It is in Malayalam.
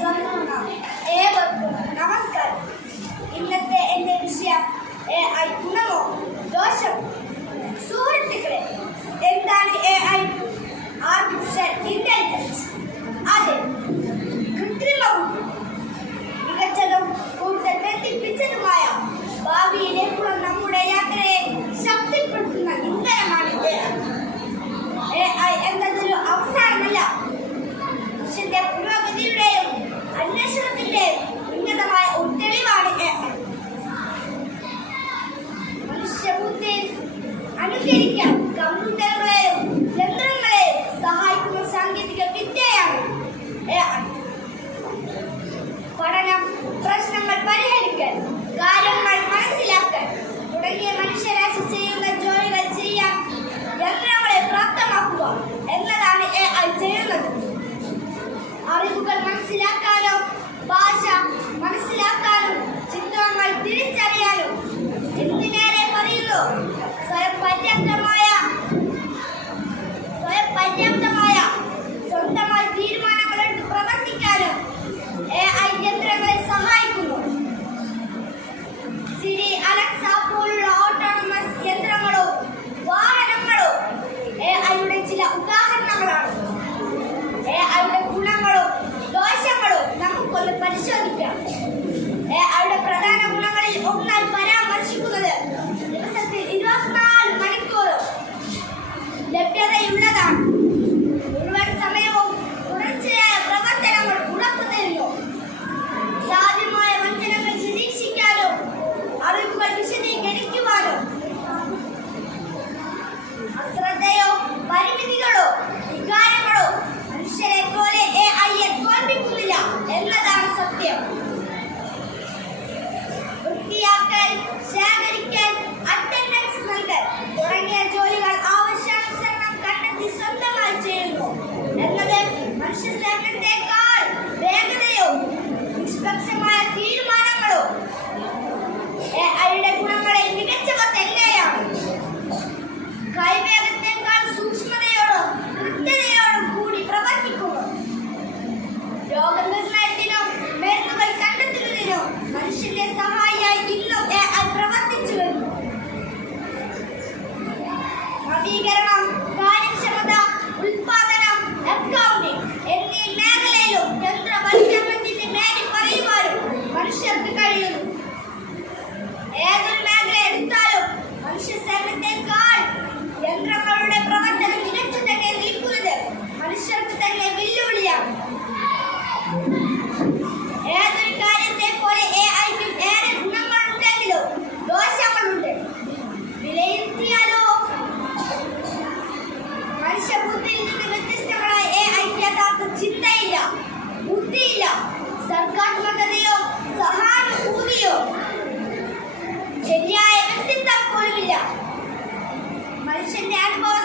ഏവർക്കും നമസ്കാരം. ഇന്നത്തെ എന്റെ വിഷയം ഗുണമോ? ദോഷമോ തെറ്റിദ്ധരിക്കാം Gloria. ക്രമീകരണം കാര്യക്ഷമത ഉൽപാദനം അക്കൗണ്ടിംഗ് എന്നീ മേഖലയിലും യന്ത്രവൽക്കരണത്തിന്റെ പേരിൽ പറയുവാനും മനുഷ്യർക്ക് question é